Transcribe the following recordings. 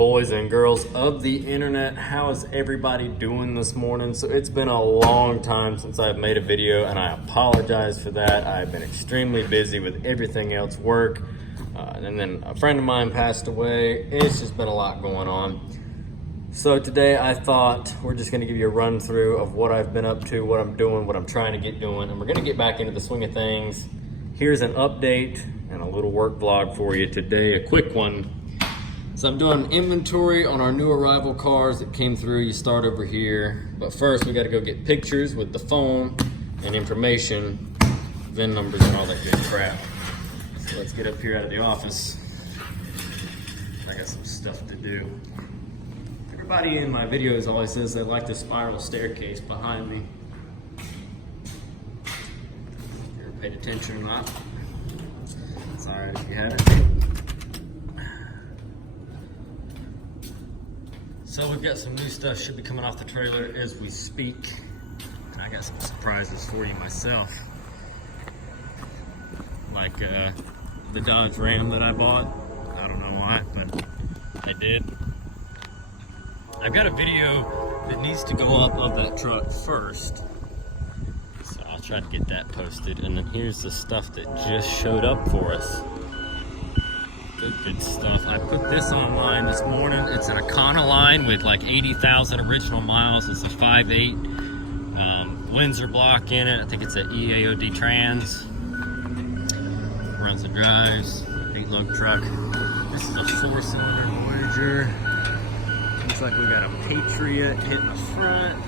boys and girls of the internet, how is everybody doing this morning? So it's been a long time since I've made a video, and I apologize for that. I've been extremely busy with everything else, work, and then a friend of mine passed away. It's just been a lot going on. So today I thought we're just gonna give you a run through of what I've been up to, what I'm doing, what I'm trying to get doing, and we're gonna get back into the swing of things. Here's an update and a little work vlog for you today, a quick one. So I'm doing an inventory on our new arrival cars that came through. You start over here, but first we got to go get pictures with the phone and information, VIN numbers and all that good crap. So let's get up here out of the office. I got some stuff to do. Everybody in my videos always says they like the spiral staircase behind me. You ever paid attention or not? It's all right if you haven't. So we've got some new stuff should be coming off the trailer as we speak. And I got some surprises for you myself. Like the Dodge Ram that I bought. I don't know why, but I did. I've got a video that needs to go up of that truck first. So I'll try to get that posted. And then here's the stuff that just showed up for us. Good stuff. I put this online this morning. It's an Econoline with like 80,000 original miles. It's a 5.8 Windsor block in it. I think it's an EAOD trans. Runs and drives. 8-lug truck. This is a 4-cylinder Voyager. Looks like we got a Patriot hitting the front.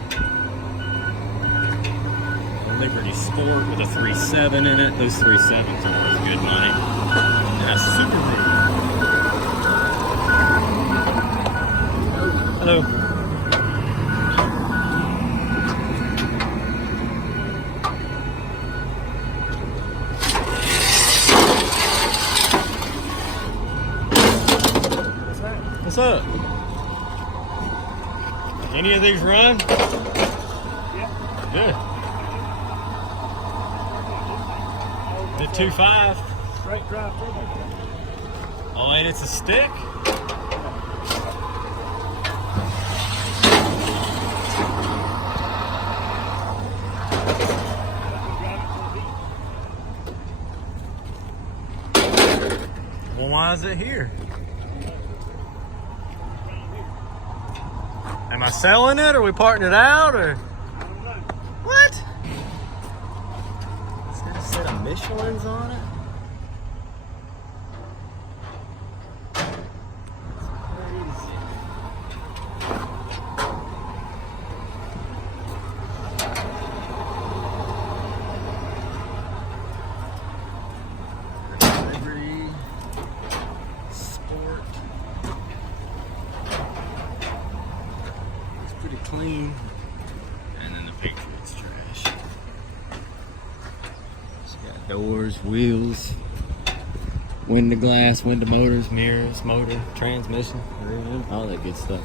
A Liberty Sport with a 3.7 in it. Those 3.7s are worth good money. And a Subaru. Hello. What's up? Any of these run? Yeah. Good. The 2.5. Straight drive turbo. Oh, and it's a stick? Well, why is it here? Am I selling it, or are we parting it out, or? I don't know. What? It's got a set of Michelins on it? Clean, and then the Patriot's trash. It's got doors, wheels, window glass, window motors, mirrors, motor, transmission, all that good stuff.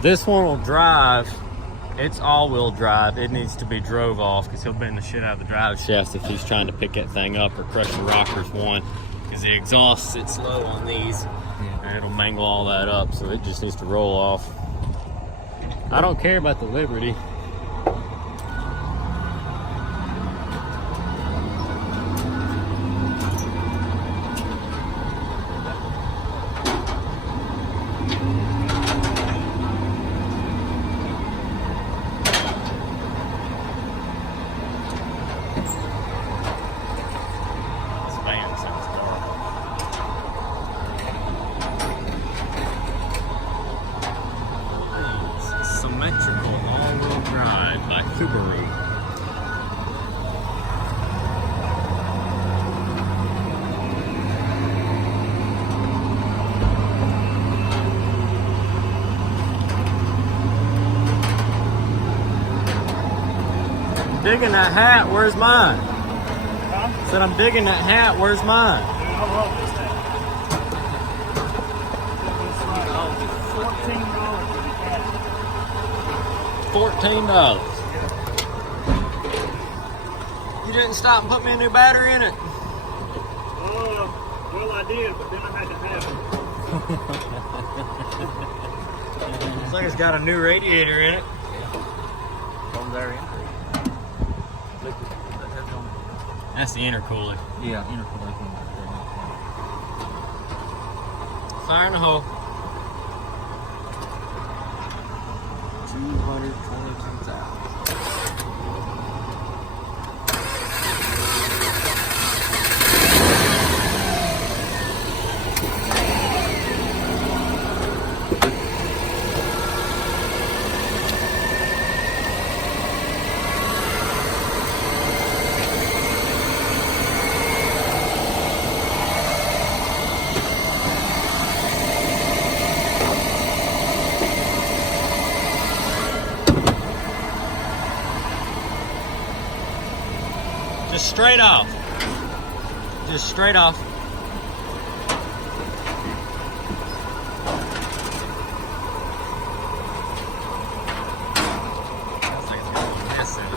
This one will drive. It's all-wheel drive. It needs to be drove off because he'll bend the shit out of the drive shafts if he's trying to pick that thing up or crush the rockers one, because the exhaust sits low on these. And it'll mangle all that up, so it just needs to roll off. I don't care about the Liberty. This van sounds dark. Symmetrical all-wheel drive by Subaru. I'm digging that hat. Where's mine? Huh? Said I'm digging that hat. Where's mine? Dude, I love this thing. It's like $14 for the cash. $14. You didn't stop and put me a new battery in it. Well, I did, but then I had to have it. Looks like it's got a new radiator in it. From there in. That's the intercooler. Yeah, intercooler. Fire in the hole. 222,000. Just straight off. Just straight off. Sounds like it's got a mess in it.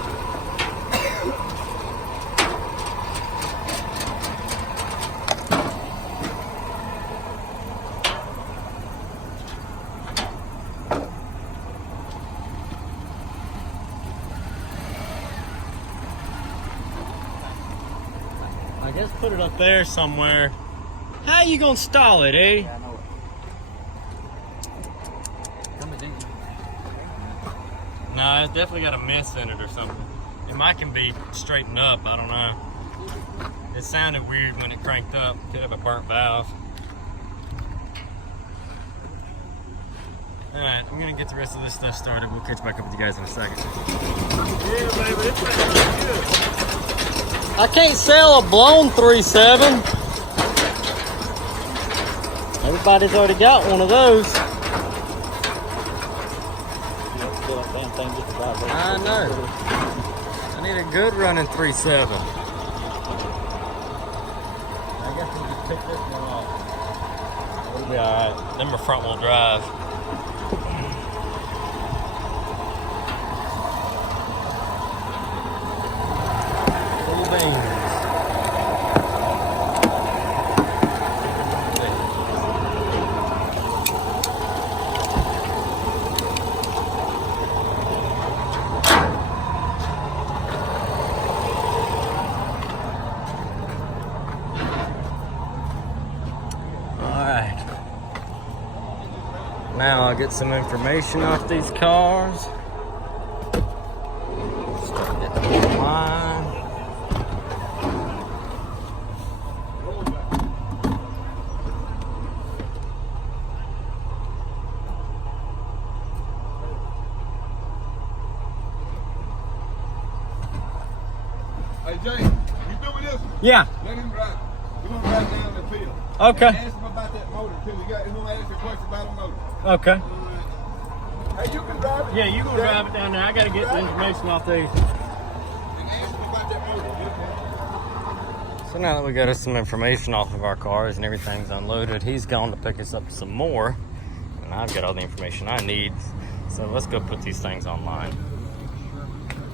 I guess put it up there somewhere. How you gonna stall it, eh? Yeah, I know it. Come it in. No, it's definitely got a miss in it or something. It might can be straightened up, I don't know. It sounded weird when it cranked up. Could have a burnt valve. Alright, I'm gonna get the rest of this stuff started. We'll catch back up with you guys in a second. Yeah, baby, this thing looks good. I can't sell a blown 3.7. Everybody's already got one of those. I know. I need a good running 3.7. I guess we just pick this one off. We'll be alright. Them are front wheel drive. Full beans. Alright. Now I'll get some information off these cars. Start getting them online. Hey Jay, you do with this? Yeah. Let him drive. We're gonna drive down the field. Okay. And ask him about that motor too. He's gonna ask you a question about the motor. Okay. Hey, you can drive it. Yeah, you can drive it down there. I gotta get the information off these. And ask him about that motor. So now that we got us some information off of our cars and everything's unloaded, he's gone to pick us up some more. And I've got all the information I need. So let's go put these things online.